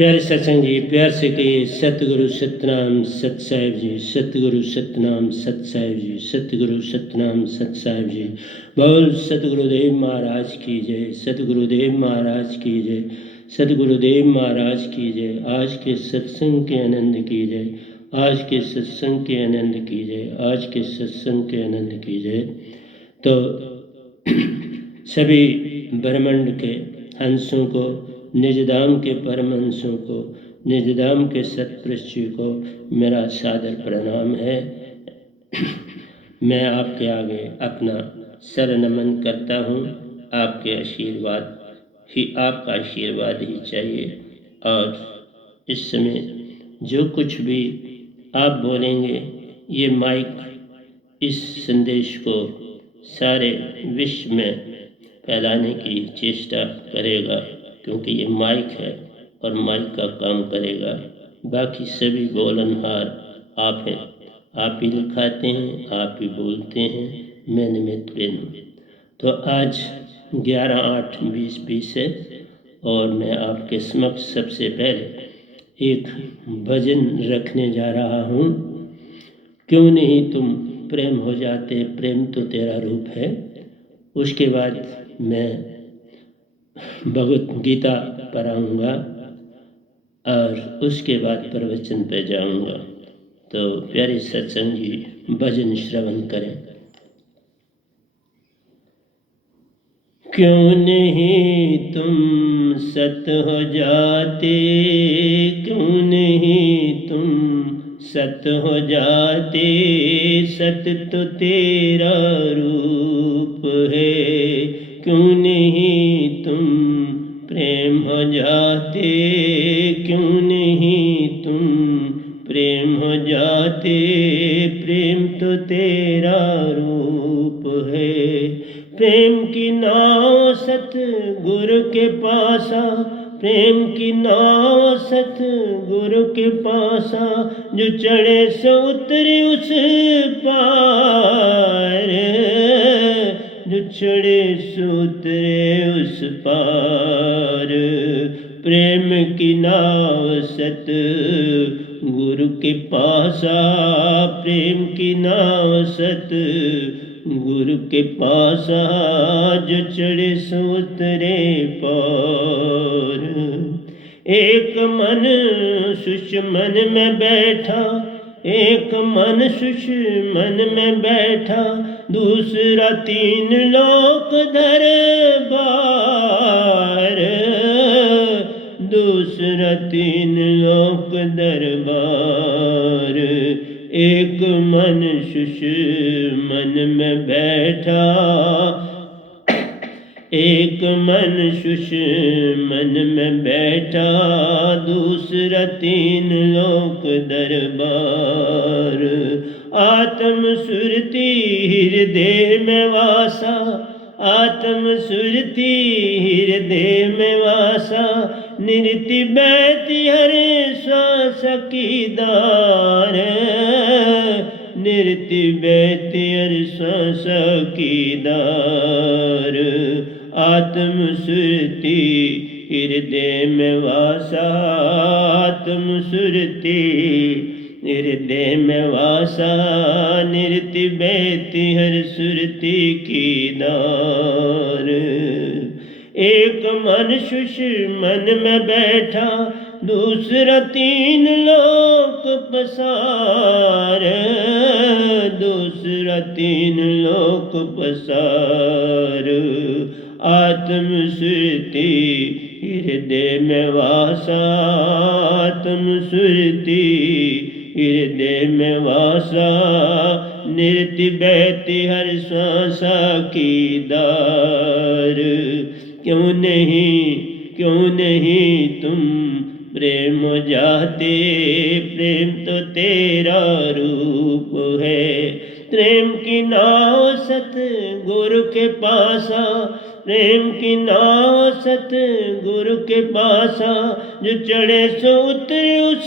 प्यारे सत्संग जी, प्यार से कहिए सतगुरु सतनाम सत साहिब जी, सतगुरु सतनाम सत साहिब जी, सतगुरु सतनाम सत साहिब जी। बोल सतगुरुदेव महाराज की जय, सतगुरुदेव महाराज की जय, सतगुरुदेव महाराज की जय। आज के सत्संग के आनंद की जय, आज के सत्संग के आनंद की जय, आज के सत्संग के आनंद की जय। तो सभी ब्रह्मांड के हंसों को, निजधाम के परमहंसों को, निजधाम के सतपुरुषों को मेरा सादर प्रणाम है। मैं आपके आगे अपना सर नमन करता हूँ। आपके आशीर्वाद ही, आपका आशीर्वाद ही चाहिए। और इस समय जो कुछ भी आप बोलेंगे, ये माइक इस संदेश को सारे विश्व में फैलाने की चेष्टा करेगा, क्योंकि ये माइक है और माइक का काम करेगा। बाकी सभी बोलनहार आप हैं, आप ही लिखाते हैं, आप ही बोलते हैं, मैं निमित्त हूँ। तो आज 11/8/2020 है और मैं आपके समक्ष सबसे पहले एक भजन रखने जा रहा हूँ। क्यों नहीं तुम प्रेम हो जाते, प्रेम तो तेरा रूप है। उसके बाद मैं भगवत गीता पढ़ाऊँगा और उसके बाद प्रवचन पे जाऊँगा। तो प्यारे सत्संग जी, भजन श्रवण करें। क्यों नहीं तुम सत हो जाते, क्यों नहीं तुम सत हो जाते, सत तो तेरा रूप है। क्यों नहीं तुम प्रेम हो जाते, क्यों नहीं तुम प्रेम हो जाते, प्रेम तो तेरा रूप है। प्रेम की नाव सतगुरु के पासा, प्रेम की नाव सतगुरु के पासा, जो चढ़े सो उतरे उस पार, जो चढ़े सो उतरे उस पार। प्रेम की नाव सतगुरु के पासा, प्रेम की नाव सतगुरु के पासा, जो चढ़े सो उतरे पार। एक मन सुषमन में बैठा, एक मन सुषमन में बैठा, दूसरा तीन लोक दरबार, दूसरा तीन लोक दरबार। एक मन सुषमन में बैठा, एक मन सुषमन में बैठा, दूसरा तीन लोक दरबार। आत्म सुरति हृदय में वासा, आत्म सुरति हृदय में वासा, निरति बैति हर श्वास की दार, निरति बैति हर श्वास की दार। आत्म सुरति हृदय में वासा, आत्म सुरति हृदय में वासा, निरति बैति हर सुरति की दार। एक मन सुषमन में बैठा, दूसरा तीन लोक पसार, दूसरा तीन लोक पसार। आत्म सुरति हृदय में वासा, आत्म सुरति हृदय में वासा, निरति बैति हर श्वास की दार। क्यों नहीं तुम प्रेम हो जाते, प्रेम तो तेरा रूप है। प्रेम की नाव सतगुरु के पासा, प्रेम की नाव सतगुरु के पासा, जो चढ़े सो उतरे उस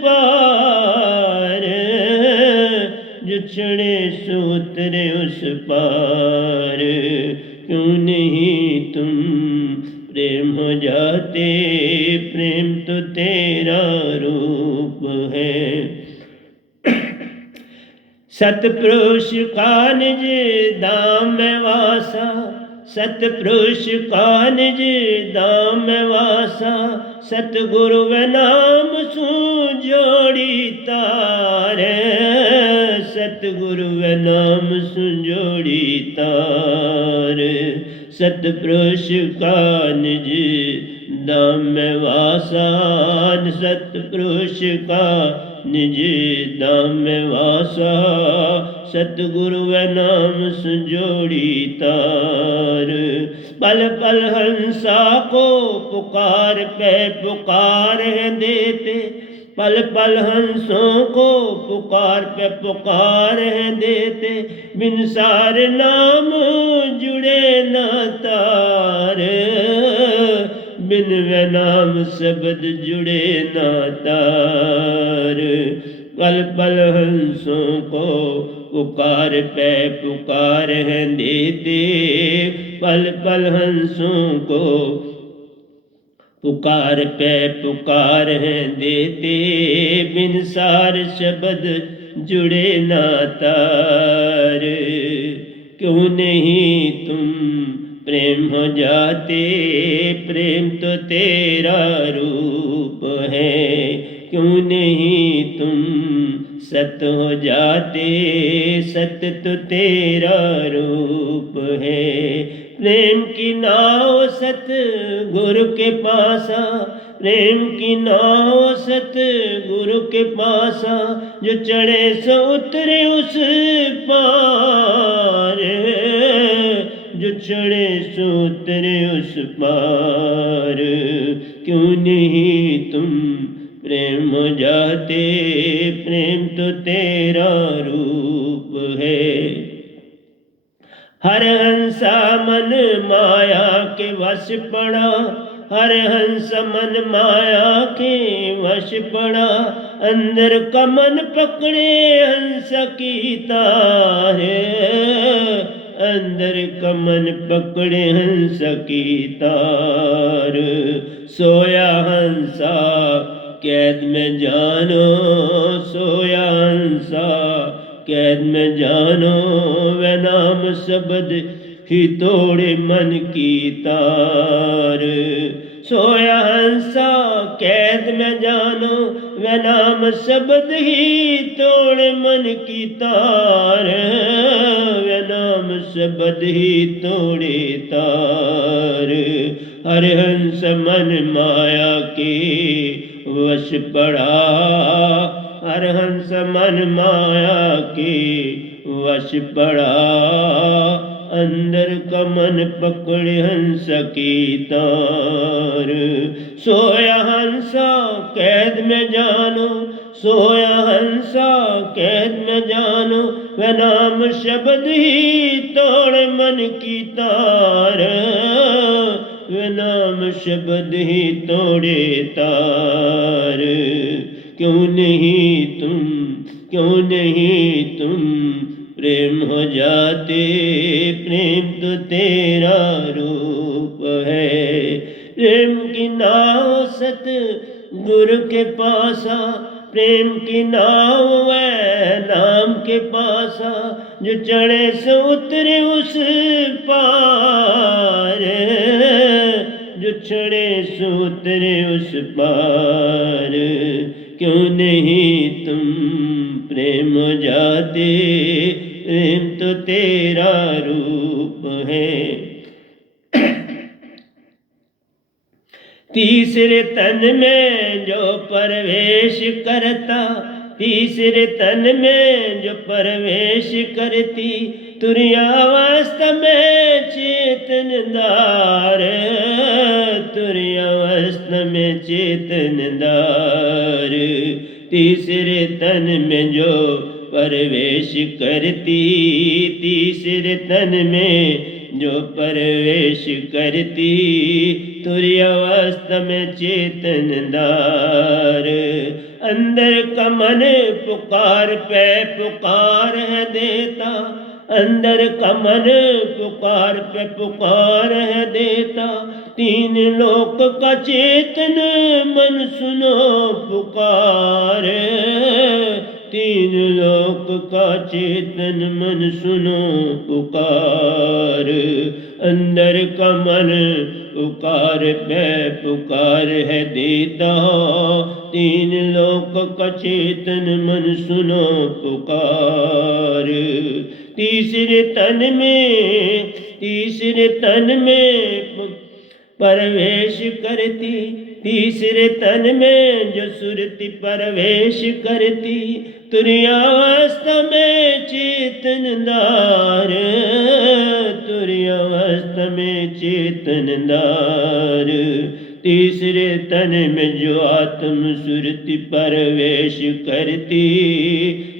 पार, जो चढ़े सो उतरे उस पार। क्यों नहीं तुम प्रेम हो जाते, प्रेम तो तेरा रूप है। सतपुरुष का निज धाम में वासा, सतपुरुष का निज धाम में वासा, सतगुरु व नाम सु जोड़ी तारे, सतगुरु व नाम सु जोड़ी तारे। सतपुरुष का निज धाम में वासा, सतपुरुष का निज धाम में वासा, सतगुरु व नाम संजोड़ी तार। पल पल हंसा को पुकार पे पुकार है देते, पल पल हंसों को पुकार पे पुकार है देते, बिन सार नाम जुड़े न तार, बिन व नाम शब्द जुड़े न तार। पल पल हंसों को पुकार पे पुकार है देते, पल पल हंसों को पुकार पे पुकार है देते, बिन सार शब्द जुड़े ना तार। क्यों नहीं तुम प्रेम हो जाते, प्रेम तो तेरा रूप है। क्यों नहीं तुम सत हो जाते, सत्य तो तेरा रूप है। प्रेम की नाव सत गुरु के पासा, प्रेम की नाव सत गुरु के पासा, जो चढ़े सो उतरे उस पार, जो चढ़े सो उतरे उस पार। क्यों नहीं तुम प्रेम हो जाते, प्रेम तो तेरा रूप है। हर हंसा मन माया के वश पड़ा, हर हंस मन माया के वश पड़ा, अंदर का मन पकड़े हंस की तार, अंदर का मन पकड़े हंस की तार। सोया हंसा कैद में जानो, सोया हंसा कैद में जानो, वे नाम शब्द ही तोड़े मन की तार। सोया हंसा कैद में जानो, वे नाम शब्द ही तोड़े मन की तार, वे नाम शब्द ही तोड़े तार। हर हंस मन माया के वश पड़ा, हर हंस मन माया के वश पड़ा, अंदर का मन पकड़े हंस की तार। सोया हंसा कैद में जानो, सोया हंसा कैद में जानो, वह नाम शब्द ही तोड़ मन की तार, वह नाम शब्द ही तोड़े तार। क्यों नहीं तुम, क्यों नहीं तुम प्रेम हो जाते, प्रेम तो तेरा रूप है। प्रेम की नाव सत गुरु के पासा, प्रेम की नाव वह नाम के पासा, जो चढ़े सो उतरे उस पार, जो चढ़े सो उतरे उस पार। क्यों नहीं तुम प्रेम हो जाते, प्रेम तो तेरा रूप है। तीसरे तन में जो प्रवेश करता, तीसरे तन में जो प्रवेश करती, तुर्यावस्था में चेतनदार, तुर्यावस्था में चेतनदार। तीसरे तन में जो प्रवेश करती, तीसरे तन में जो प्रवेश करती, तुर्यावस्था में चेतनदार। अंदर का मन पुकार पे पुकार है देता, अंदर का मन पुकार पे पुकार है देता, तीन लोक का चेतन मन सुनो पुकार, तीन लोक का चेतन मन सुनो पुकार। अंदर का मन पुकार पे पुकार है देता, तीन लोक का चेतन मन सुनो पुकार। तीसरे तन में प्रवेश करती, तीसरे तन में जो सुरति प्रवेश करती, तुर्यावस्था में चेतनदार, तुर्यावस्था में चेतनदार। तीसरे तन में जो आत्म सुरति प्रवेश करती,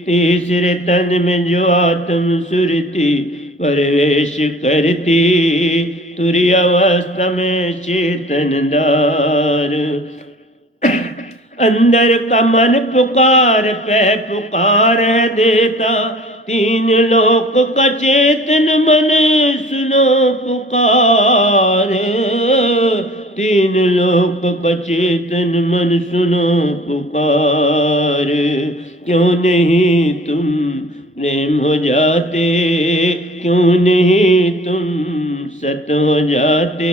तीसरे तन में जो आत्म सुरति प्रवेश करती, तुर्यावस्था में चेतनदार। अंदर का मन पुकार पे पुकार है देता, तीन लोक का चेतन मन सुनो पुकार, तीन लोक का चेतन मन सुनो पुकार। क्यों नहीं तुम प्रेम हो जाते, क्यों नहीं तुम सत हो जाते,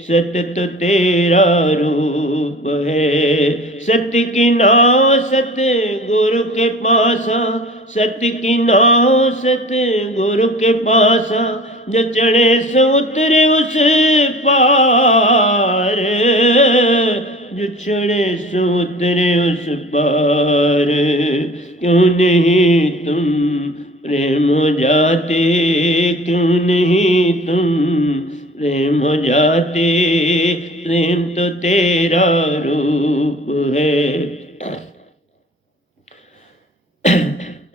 सत तो तेरा रूप है। सत्य की नाव सत गुरु के पासा, सत्य की नाव सत गुरु के पासा, जो चढ़े से उतरे उस पार, जो चढ़े से उतरे उस पार। क्यों नहीं तुम प्रेम हो जाते, क्यों नहीं तुम प्रेम हो जाते, प्रेम तो तेरा रूप है।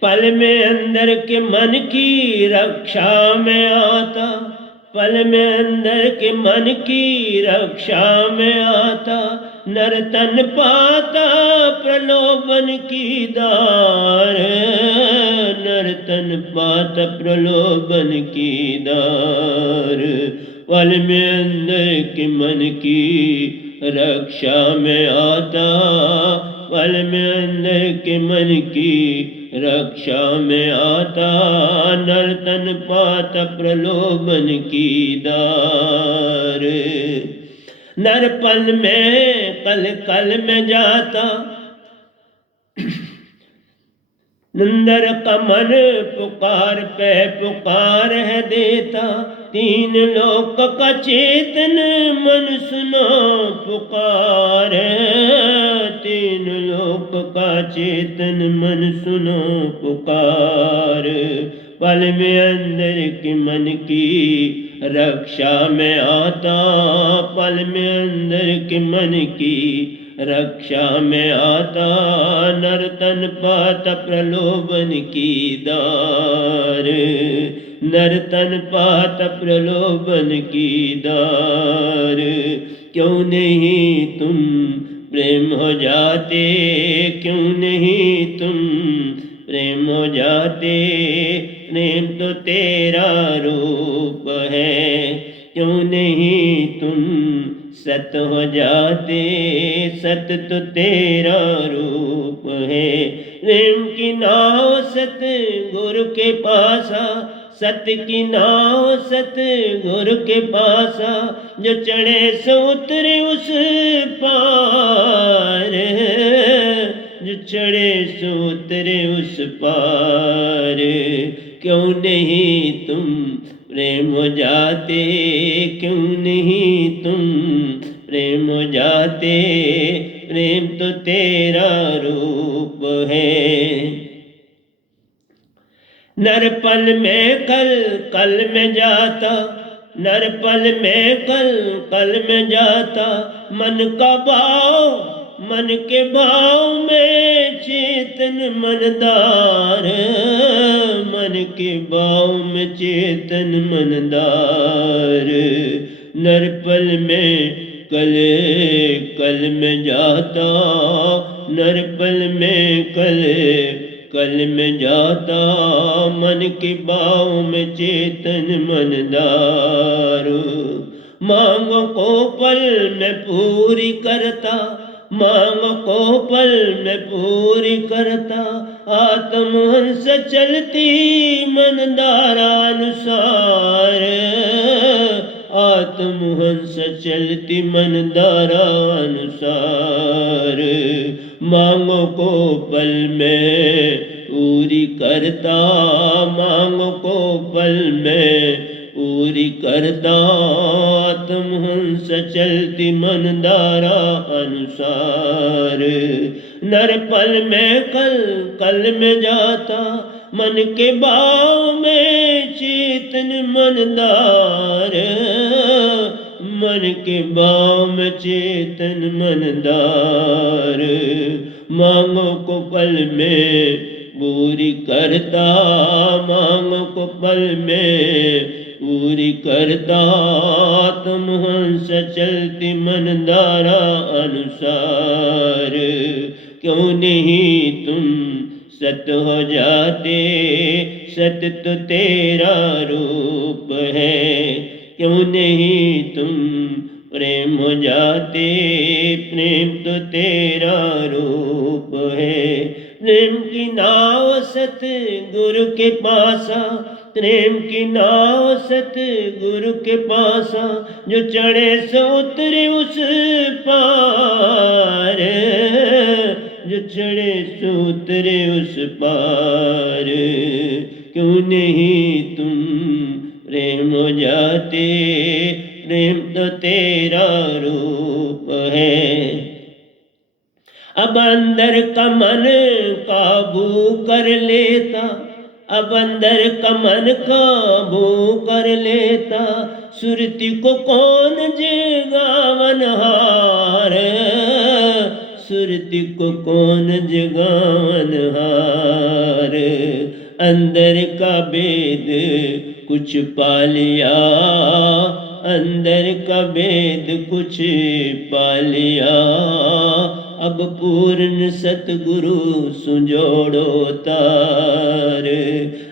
पल में अंदर के मन की रक्षा में आता, पल में अंदर के मन की रक्षा में आता, नर तन पाता प्रलोभन की दार, नर तन पाता प्रलोभन की दार। पल में अंदर के मन की रक्षा में आता, पल में अंदर के मन की रक्षा में आता, नर तन पाता प्रलोभन की दार। नर पल में कल कल में जाता, नंदर का मन पुकार पे पुकार है देता, तीन लोक का चेतन मन सुनो पुकार, तीन लोक का चेतन मन सुनो पुकार। पल में अंदर के मन की रक्षा में आता, पल में अंदर के मन की रक्षा में आता, नर तन पाता प्रलोभन की दार, नर तन पाता प्रलोभन की दार। क्यों नहीं तुम प्रेम हो जाते, क्यों नहीं तुम प्रेम हो जाते, प्रेम तो तेरा रूप है। क्यों नहीं तुम सत हो जाते, सत तो तेरा रूप है। प्रेम की नाव सत गुरु के पासा, सत की नाव सत गुरु के पासा, जो चढ़े सो उतरे उस पार, जो चढ़े सो उतरे उस पार। क्यों नहीं तुम प्रेम हो जाते, क्यों नहीं तुम प्रेम हो जाते, प्रेम तो तेरा रूप है। नर पल में कल कल में जाता, नर पल में कल कल में जाता, मन का भाव मन के भाव में चेतन मनदार, मन के भाव में चेतन मनदार। नर पल में कल कल में जाता, नर पल में कल कल में जाता मन के भाव में चेतन मनदार। मांगों को पल में पूरी करता, मांगों को पल में पूरी करता, आत्महंस चलती मनदारानुसार। आत्महंस चलती मनदारानुसार। मांगों को पल में पूरी करता, मांगों को पल में पूरी करता, आत्महंस चलती मनदारा अनुसार। नर पल में कल, कल में जाता, मन के भाव में चेतन मनदार। मन के भाव में चेतन मनदार। मांगों को पल में पूरी करता, मांगों को पल में पूरी करता, आत्महंस चलती मनदारा अनुसार। क्यों नहीं तुम सत हो जाते, सत तो तेरा रूप है। क्यों नहीं तुम प्रेम हो जाते, प्रेम तो तेरा रूप है। प्रेम की नाव सत गुरु के पासा, प्रेम की नाव सत गुरु के पासा, जो चढ़े सो उतरे उस पार। जो चढ़े सो उतरे उस पार। क्यों नहीं तुम प्रेम हो जाते, प्रेम तो तेरा रूप है। अब अंदर का मन काबू कर लेता, अब अंदर का मन काबू कर लेता, सुरती को कौन जगावन हार। सुरती को कौन जगावन हार। अंदर का भेद कुछ पा लिया, अंदर का भेद कुछ पा लिया, अब पूर्ण सतगुरु सुजोड़ो तार।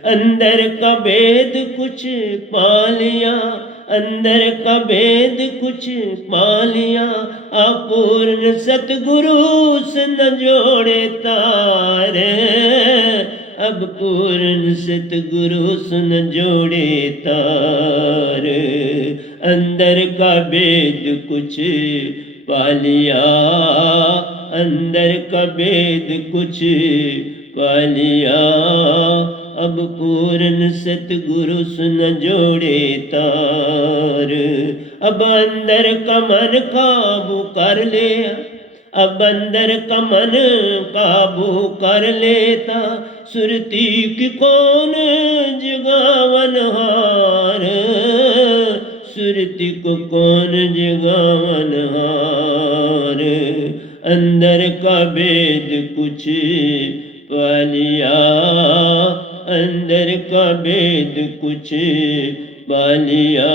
अंदर का भेद कुछ पा लिया, अंदर का भेद कुछ पा लिया, अपूर्ण सतगुरु से न जोड़े तार। अब पूर्ण सतगुरु सुन जोड़े तार। अंदर का भेद कुछ पा लिया, अंदर का भेद कुछ पा लिया, अब पूर्ण सतगुरु सुन जोड़े तार। अब अंदर का मन काबू कर लिया, अब अंदर का मन काबू कर लेता, सुरती की कौन जगावन हार। सुरती को कौन जगावन हार। अंदर का भेद कुछ पा लिया, अंदर का भेद कुछ पा लिया,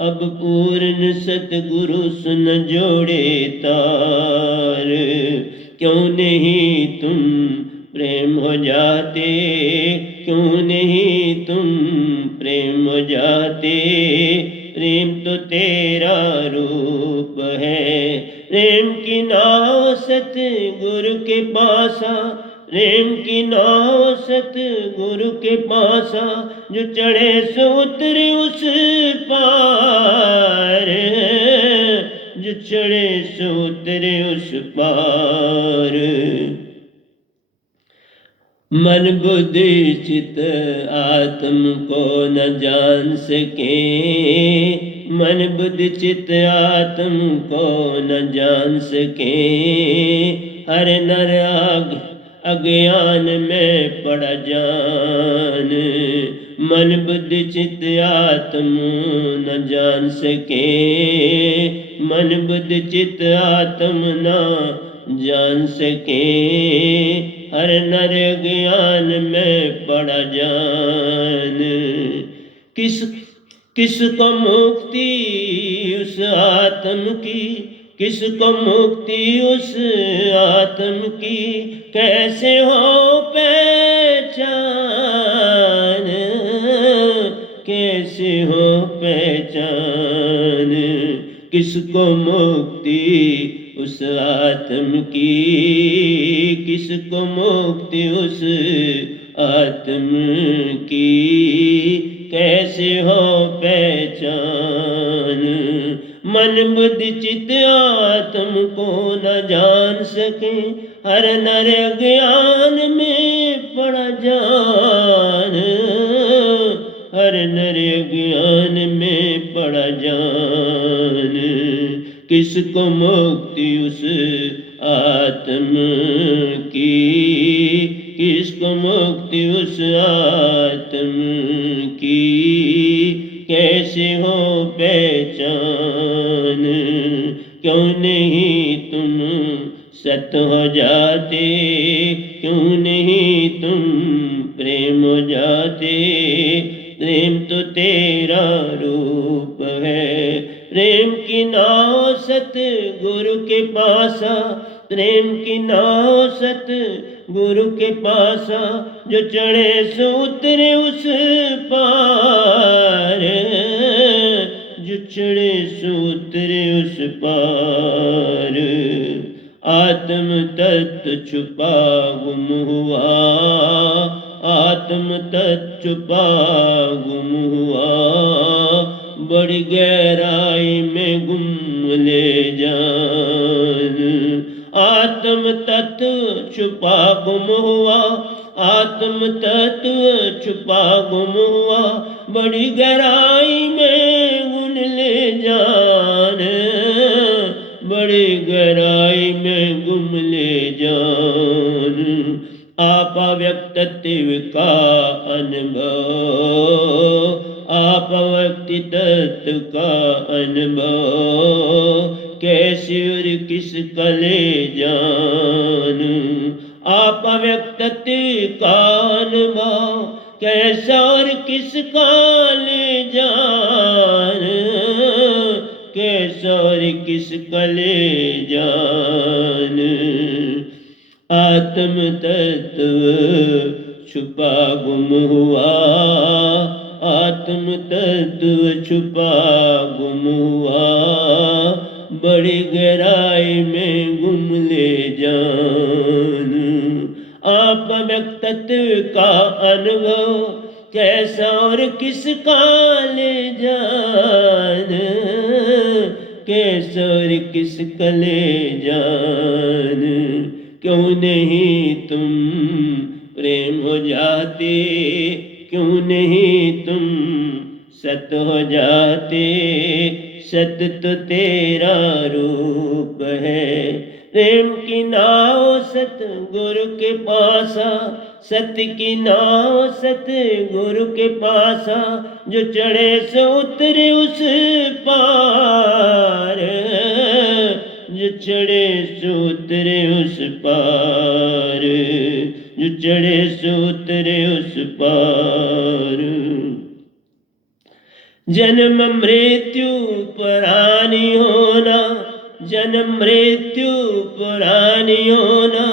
अब पूर्ण सतगुरु सुन जोड़े तार। क्यों नहीं तुम प्रेम हो जाते, क्यों नहीं तुम प्रेम हो जाते, प्रेम तो तेरा रूप है। प्रेम की नाव सतगुरु के पासा, प्रेम की नाव सतगुरु के पासा, जो चढ़े सो उतरे उस पार। जो चढ़े सो उतरे उस पार। मन बुद्धि चित आत्म को न जान सके, मन बुद्धि चित आत्म को न जान सके, हर नर आग अज्ञान में पड़ा जान। मन बुद्धि चित आत्म न जान सके, मन बुद्धि चित आत्म न जान सके, हर नर ज्ञान में पड़ा जान। किसको मुक्ति उस आत्म की, किसको मुक्ति उस आत्म की, कैसे हो किसको मुक्ति उस आत्म की, किसको मुक्ति उस आत्म की, कैसे हो पहचान। मन बुद्धि चित्त आत्म को न जान सके, हर नर ज्ञान में पड़ा जान, हर नर ज्ञान में पड़ा जान। किसको मुक्ति उस आत्म की, किसको मुक्ति उस आत्म की, कैसे हो पहचान। क्यों नहीं तुम सत हो जाते, क्यों नहीं तुम प्रेम हो जाते। प्रेम तो तेरा रूप है, प्रेम की नाव सत गुरु के पासा, प्रेम की नाव सत गुरु के पासा, जो चढ़े सो उतरे उस पार, जो चढ़े सो उतरे उस पार। आत्म तत्व छुपा गुम हुआ, आत्म तत्व छुपा गुम हुआ, बड़ी गहराई में गुम ले जान। आत्म तत्व छुपा गुम हुआ, आत्म तत्व छुपा गुम हुआ, बड़ी गहराई में गुम ले जान, बड़ी गहराई में गुम ले जान। आप व्यक्तित्व का अनुभव, आप व्यक्ति तत्व का अनुभव, कैसे और किस कले जान। आप व्यक्तित्व का अनुभव, कैसा और किस काले जान, कैसा और किस कले जान। आत्म तत्व छुपा गुम हुआ, आत्म तत्व छुपा गुम हुआ, बड़ी गहराई में गुम ले जान। आप व्यक्तित्व का अनुभव, कैसा और किस काले जान, कैसा और किस कले जान। क्यों नहीं तुम प्रेम हो जाते, क्यों नहीं तुम सत हो जाते। सत तो तेरा रूप है, प्रेम की नाव सत गुरु के पासा, सत्य की नाव सत गुरु के पासा, जो चढ़े से उतरे उस पार, जो चढ़े से उतरे उस पार, जो चढ़े से उतरे उस पार। जन्म मृत्यु पुरानी होना, जन्म मृत्यु पुरानी होना,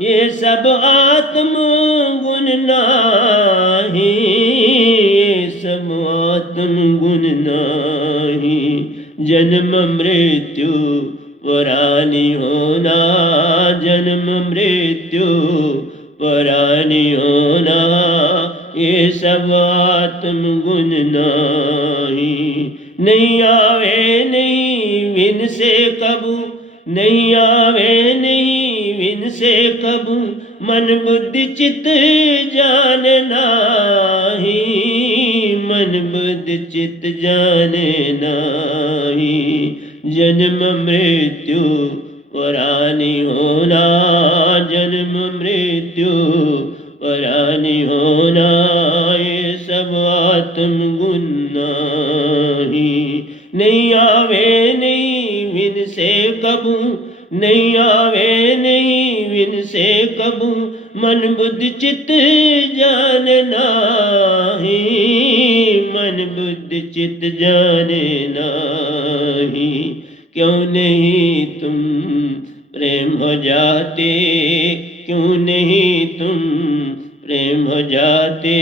ये सब आत्म गुण नाही, ये सब आत्म गुण नाही। जन्म मृत्यु पुरानी होना, जन्म मृत्यु पुरानी होना, ये सब आत्म गुण नाही। नहीं आवे नहीं विन से कबू, नहीं आवे नहीं विन से कबू, मन बुद्धि चित्त जान नाही, मन बुद्धि चित्त जाने नाही। जन्म मृत्यु पुरानी होना, जन्म मृत्यु पुरानी होना, ये सब आत्म गुण नाही। नहीं आवे नहीं विन से कबू, नहीं आवे नहीं विन से कबू, मन बुद्धि चित्त जान नाही, मन बुद्धि चित्त जाने नाही। क्यों नहीं तुम प्रेम हो जाते, क्यों नहीं तुम प्रेम हो जाते।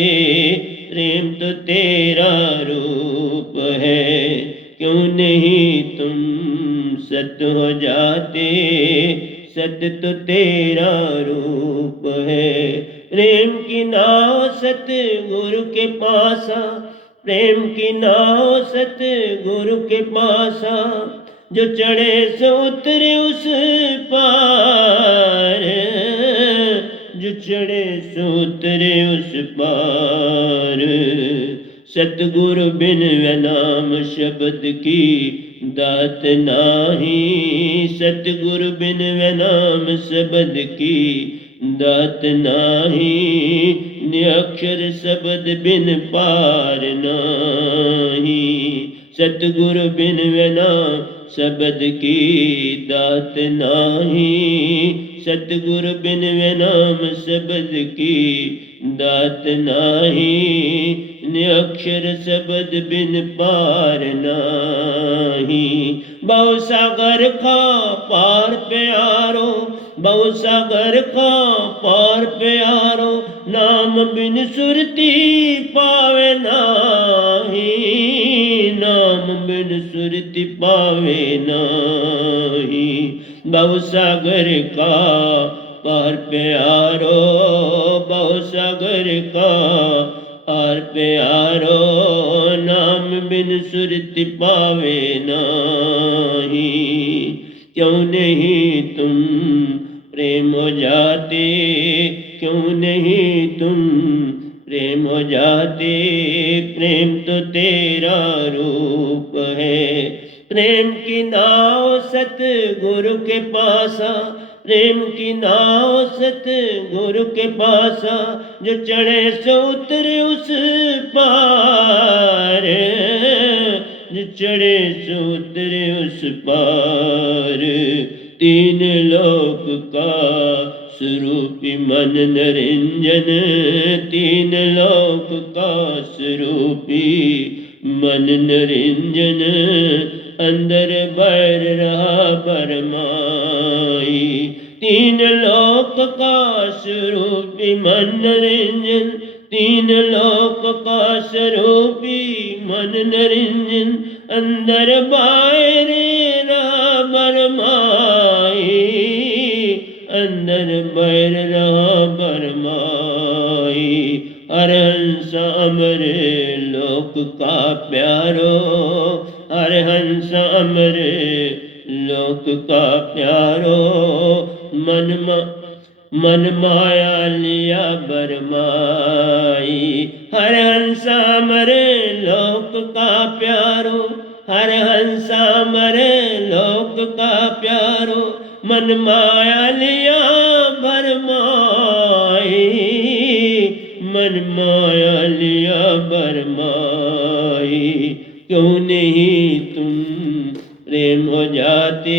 प्रेम तो तेरा रूप है, क्यों नहीं तुम सत हो जाते, सत तो तेरा रूप है। प्रेम की नाव सतगुरु के पासा, प्रेम की नाव सतगुरु के पासा, जो चढ़े सो उतरे उस पार, जो चढ़े सो उतरे उस पार। सतगुरु बिन वे नाम शब्द की दात नाही, सतगुरु बिन वे नाम शब्द की दात नाही। निअक्षर शब्द बिन पार नाही, सतगुरु बिन वे नाम शब्द की दात नाही। सतगुरु बिन वे नाम शब्द की दात नाही। निअक्षर शब्द बिन पार नाही। बहु सागर का पार प्यारो, बहु सागर का पार प्यारो, नाम बिन सुरती पावे नाही, नाम बिन सुरती पावे नाही। बहु सागर का पार प्यारो, बहु सागर का पार प्यारो, नाम बिन सुरति पावे नाही। क्यों नहीं तुम प्रेम हो जाते, क्यों नहीं तुम प्रेम हो जाते। प्रेम तो तेरा रूप है। प्रेम की नाव सतगुरु के पासा, प्रेम की नाव सतगुरु के पासा, जो चढ़े सो उतरे उस पार, जो चढ़े सो उतरे उस पार। तीन लोक का स्वरूपी मन निरंजन, तीन लोक का स्वरूपी मन निरंजन, अंदर बाहर रहा बरमाई। तीन लोक का स्वरूपी मन निरंजन, तीन लोक का स्वरूपी मन निरंजन, अंदर बाहर रहा बरमाई, अंदर बाहर रहा बरमाई। हरहंस अमर लोक का प्यारो, हरहंस अमर लोक का प्यारो, मन माया लिया बरमाई। हरहंस अमर लोक का प्यारो, हरहंस अमर लोक का प्यारो, मन माया लिया बरमाई, मन माया लिया बरमाई। क्यों नहीं तुम प्रेम हो जाते,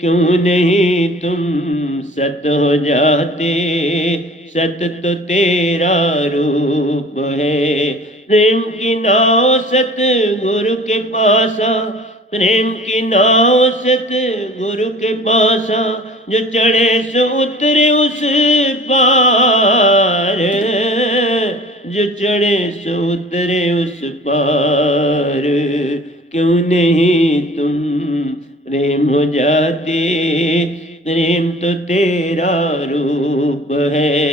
क्यों नहीं तुम सत हो जाते। सत तो तेरा रूप है। प्रेम की नाव सतगुरु के पासा, प्रेम की नाव सतगुरु के पासा, जो चढ़े सो उतरे उस पार, जो चढ़े सो उतरे उस पार। क्यों नहीं तुम प्रेम हो जाते, प्रेम तो तेरा रूप है।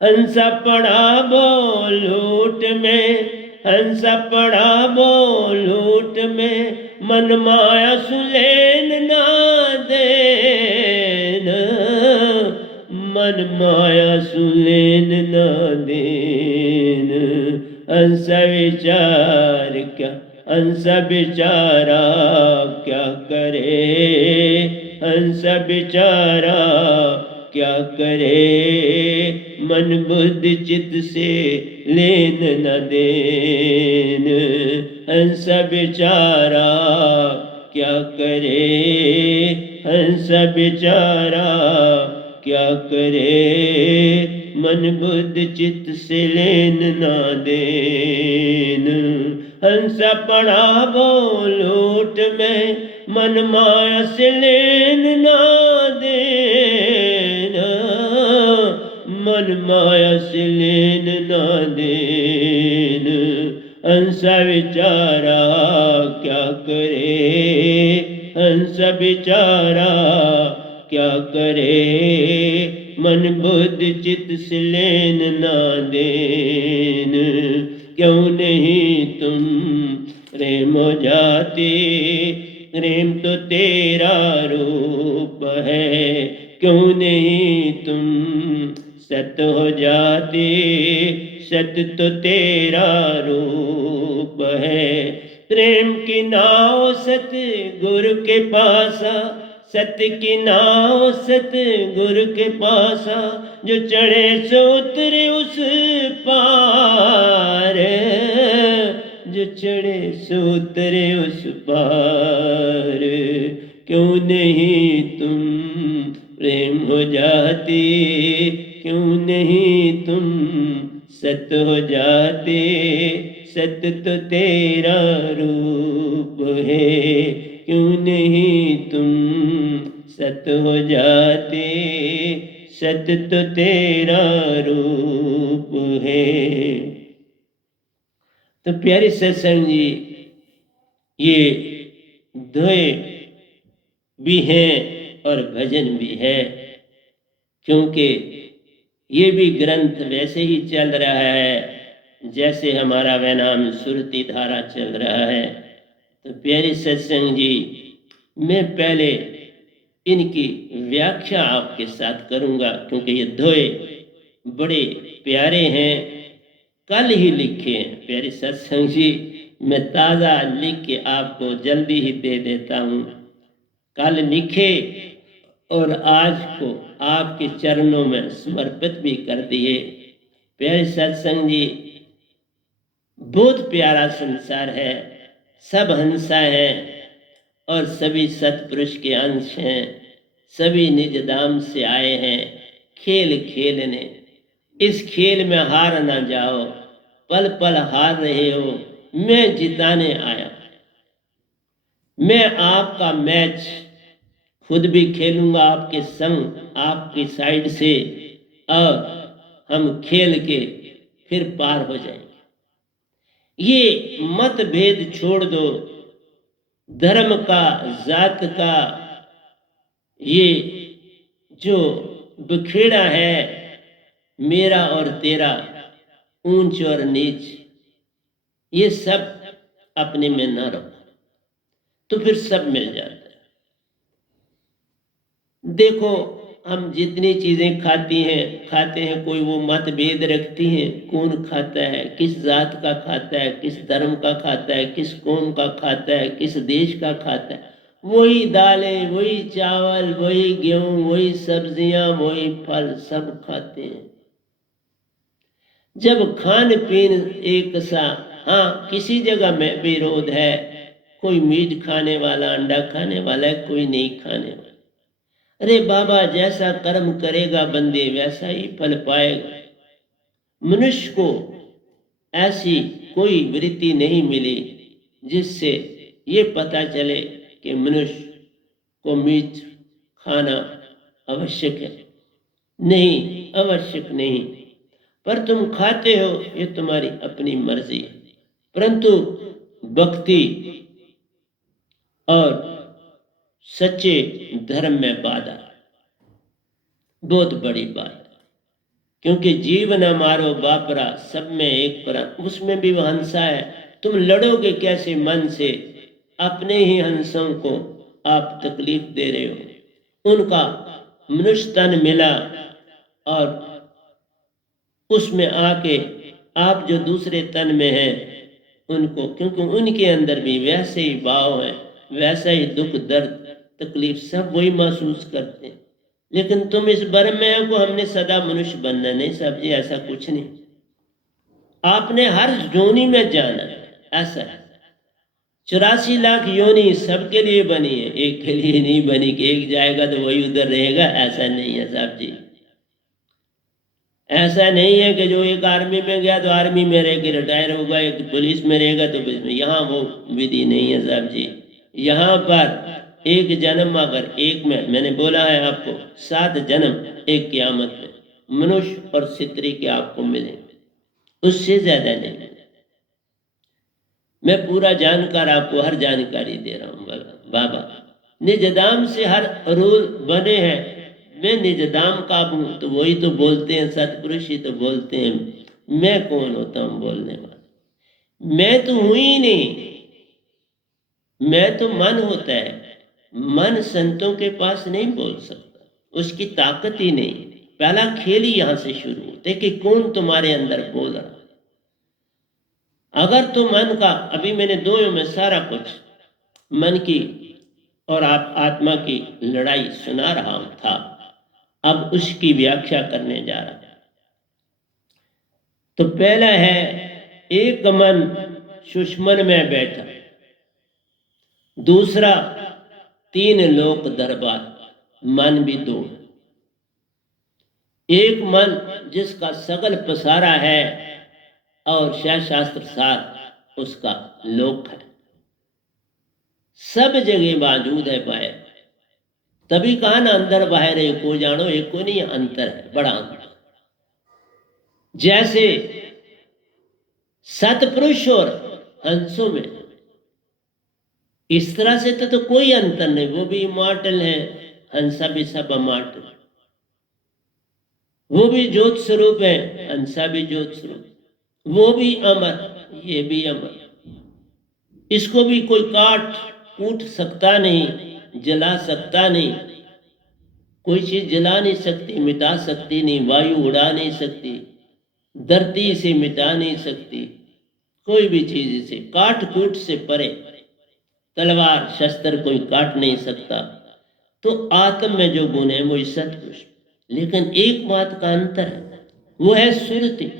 हंसा पड़ा बोलूट में, हंसा पड़ा बोलूट में, मन माया सुलेन ना देन, मन माया सुलेन ना देन। हंस विचार क्या, हंस बेचारा क्या करे, हंस बेचारा क्या करे। मन बुद्धि चित्त से लेन न देन, हंस बेचारा क्या करे, हंस बेचारा क्या करे। मन बुद्धि चित्त से लेन न देन। हंस पड़ा बोलूट में, मन माया से लेन न देना, मन माया से लेन न देन। हंस विचारा क्या करे, सा बेचारा क्या करे, मन बुद्धि चित्त से लेन ना देन, क्यों नहीं तुम प्रेम हो जाते, प्रेम तो तेरा रूप है, क्यों नहीं तुम सत हो जाते, सत तो तेरा रूप है। प्रेम की नाव सत गुरु के पासा, सत्य की नाव सत गुरु के पासा, जो चढ़े सो उतरे उस पार, जो चढ़े सो उतरे उस पार, क्यों नहीं तुम प्रेम हो जाते, क्यों नहीं तुम सत हो जाते, सत्य तो तेरा रूप है, क्यों नहीं तुम सत हो जाते, सत्य तो तेरा रूप है। तो प्यारे सत्संग जी, ये दोए भी हैं और भजन भी है, क्योंकि ये भी ग्रंथ वैसे ही चल रहा है जैसे हमारा वह नाम सुरती धारा चल रहा है। तो प्यारे सत्संग जी, मैं पहले इनकी व्याख्या आपके साथ करूंगा, क्योंकि ये दोए बड़े प्यारे हैं, कल ही लिखे हैं। प्यारे सत्संग जी, मैं ताज़ा लिख के आपको जल्दी ही दे देता हूँ। कल लिखे और आज को आपके चरणों में समर्पित भी कर दिए। प्यारे सत्संग जी, बहुत प्यारा संसार है, सब हंसा है और सभी सतपुरुष के अंश हैं, सभी निज धाम से आए हैं खेल खेलने। इस खेल में हार ना जाओ, पल पल हार रहे हो, मैं जिताने आया। मैं आपका मैच खुद भी खेलूंगा आपके संग, आपकी साइड से, और हम खेल के फिर पार हो जाएंगे। ये मतभेद छोड़ दो, धर्म का, जात का, ये जो बिखेड़ा है मेरा और तेरा, ऊंच और नीच, ये सब अपने में न रखो, तो फिर सब मिल जाता है। देखो, हम जितनी चीजें खाते हैं, कोई वो मतभेद रखती हैं, कौन खाता है, किस जात का खाता है, किस धर्म का खाता है, किस कौम का खाता है, किस देश का खाता है। वही दालें, वही चावल, वही गेहूं, वही सब्जियां, वही फल, सब खाते हैं। जब खान पीन एक सा, हाँ किसी जगह में विरोध है, कोई मीट खाने वाला, अंडा खाने वाला है, कोई नहीं खाने वाला। अरे बाबा, जैसा कर्म करेगा बंदे वैसा ही फल पाएगा। मनुष्य को ऐसी कोई वृत्ति नहीं मिली जिससे ये पता चले कि मनुष्य को मीट खाना आवश्यक है। नहीं, आवश्यक नहीं, पर तुम खाते हो, ये तुम्हारी अपनी मर्जी है। परंतु भक्ति और सच्चे धर्म में बाधा बहुत बड़ी बात है, क्योंकि जीव न मारो बापरा, सब में एक परा, उसमें भी वो हंसा है। तुम लड़ोगे कैसे मन से, अपने ही हंसों को आप तकलीफ दे रहे हो। उनका मनुष्य तन मिला और उसमें आके आप जो दूसरे तन में हैं उनको, क्योंकि उनके अंदर भी वैसे ही भाव है, वैसा ही दुख दर्द तकलीफ सब वही महसूस करते हैं। लेकिन तुम इस भ्रम में हो को हमने सदा मनुष्य बनना, नहीं साहब जी, ऐसा कुछ नहीं। आपने हर योनि में जाना है, ऐसा है। 84 लाख योनि सबके लिए बनी है, एक के लिए नहीं बनी कि एक जाएगा तो वही उधर रहेगा, ऐसा नहीं है साहब जी। ऐसा नहीं है कि जो एक आर्मी में गया तो आर्मी में रह के रिटायर होगा, एक पुलिस में रहेगा तो पुलिस में, यहाँ वो विधि नहीं है साहब जी। यहाँ पर एक जन्म, अगर एक में, मैंने बोला है आपको 7 जन्म एक क़यामत में मनुष्य और सितरी के आपको मिले, उससे ज्यादा नहीं। मैं पूरा जानकार आपको हर जानकारी दे रहा हूँ बाबा। निजदाम से हर रूल बने हैं। मैं निजदाम का हूँ तो वही तो बोलते हैं, सतपुरुष ही तो बोलते हैं। मैं कौन होता हूँ बोलने वाला? मैं तो हूं ही नहीं। मैं तो मन होता है। मन संतों के पास नहीं बोल सकता, उसकी ताकत ही नहीं। पहला खेल ही यहां से शुरू होता है कि कौन तुम्हारे अंदर बोल रहा। अगर तो मन का, अभी मैंने दो में सारा कुछ मन की और आप आत्मा की लड़ाई सुना रहा था, अब उसकी व्याख्या करने जा रहा हूं। तो पहला है एक मन सुषमन में बैठा। दूसरा तीन लोक दरबार, मन भी दो। एक मन जिसका सगल पसारा है और शास्त्र सार उसका लोक है, सब जगह मौजूद है बाहर। तभी कहा ना अंदर बाहर एक को जानो, एक को नहीं, अंतर है, बड़ा अंतर। जैसे सतपुरुष और हंसों में, इस तरह से तो कोई अंतर नहीं। वो भी इमॉर्टल है, हंसा भी सब इमॉर्टल। वो भी ज्योत स्वरूप है, हंसा भी ज्योत स्वरूप। वो भी अमर, ये भी अमर। इसको भी कोई काट कूट सकता नहीं, जला सकता नहीं। कोई चीज जला नहीं सकती, मिटा सकती नहीं। वायु उड़ा नहीं सकती, धरती से मिटा नहीं सकती। कोई भी चीज इसे काट कूट से परे, तलवार शस्त्र कोई काट नहीं सकता। तो आत्म में जो गुण है वो सतपुरुष। लेकिन एक बात का अंतर है, वो है सुरति।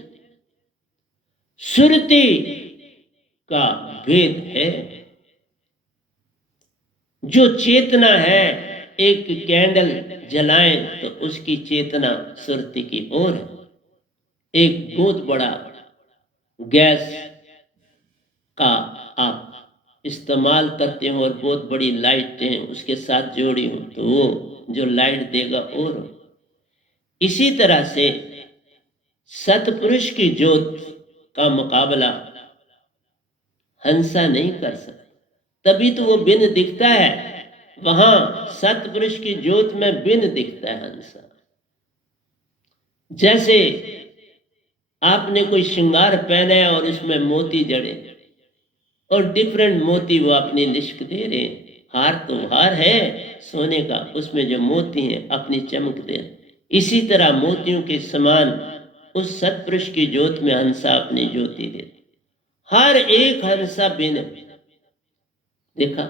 सुरति का भेद है। जो चेतना है, एक कैंडल जलाएं तो उसकी चेतना सुरति की ओर है। एक बहुत बड़ा गैस का आप इस्तेमाल करते हो और बहुत बड़ी लाइटें उसके साथ जोड़ी हो तो वो जो लाइट देगा और इसी तरह से सतपुरुष की ज्योत का मुकाबला हंसा नहीं कर सकता। तभी तो वो बिन दिखता है। वहां सतपुरुष की ज्योत में बिन दिखता है हंसा। जैसे आपने कोई श्रृंगार पहना है और उसमें मोती जड़े और डिफरेंट मोती वो अपनी लिश्क दे रहे हैं। हार तो हार है सोने का, उसमें जो मोती हैं अपनी चमक दे रहे। इसी तरह मोतियों के समान उस सतपुरुष की ज्योत में हंसा अपनी ज्योति देते। हर एक हंसा बिन। देखा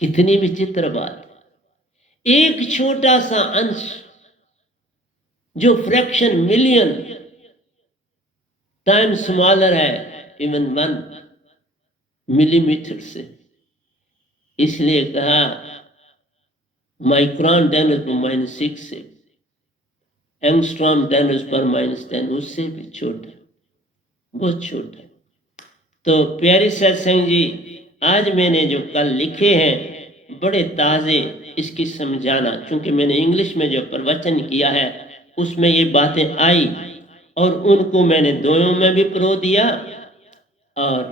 कितनी विचित्र बात है। एक छोटा सा अंश जो फ्रैक्शन मिलियन टाइम स्मॉलर है, इवन 1 मिलीमीटर से, इसलिए कहा माइक्रोन 10⁻⁶ से, एंगस्ट्रॉम 10⁻⁻10, उससे भी छोटा, बहुत छोटा। तो प्यारे सत्संग जी, आज मैंने जो कल लिखे हैं बड़े ताज़े, इसकी समझाना, क्योंकि मैंने इंग्लिश में जो प्रवचन किया है उसमें ये बातें आई और उनको मैंने दोनों में भी परो दिया और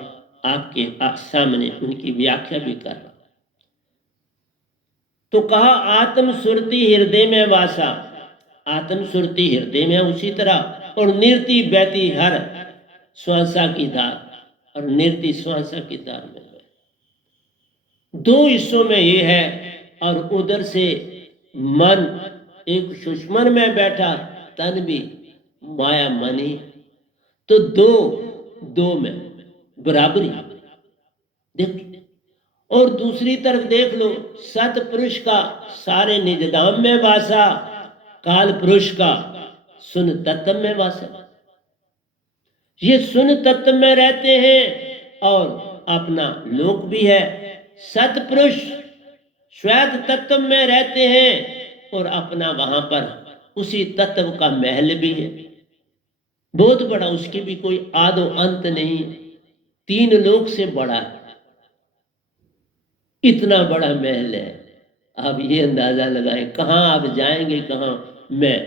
आपके सामने उनकी व्याख्या भी कर रहा। तो कहा आत्म सुरति हृदय में वासा। आत्म सुरति हृदय में, उसी तरह और निर्ति बहती हर श्वासा की धार, और निर्ति श्वासा की धार में है। दो हिस्सों में ये है। और उधर से मन एक सुषमन में बैठा, तन भी माया मनी। तो दो में बराबरी देख। और दूसरी तरफ देख लो, सतपुरुष का सारे निजदाम में वासा, काल पुरुष का सुन तत्व में वासा। ये सुन तत्व में रहते हैं और अपना लोक भी है। सतपुरुष श्वेत तत्व में रहते हैं और अपना वहां पर उसी तत्व का महल भी है, बहुत बड़ा। उसकी भी कोई आदो अंत नहीं, 3 लोक से बड़ा है। इतना बड़ा महल है। आप ये अंदाजा लगाएं कहाँ आप जाएंगे, कहाँ। मैं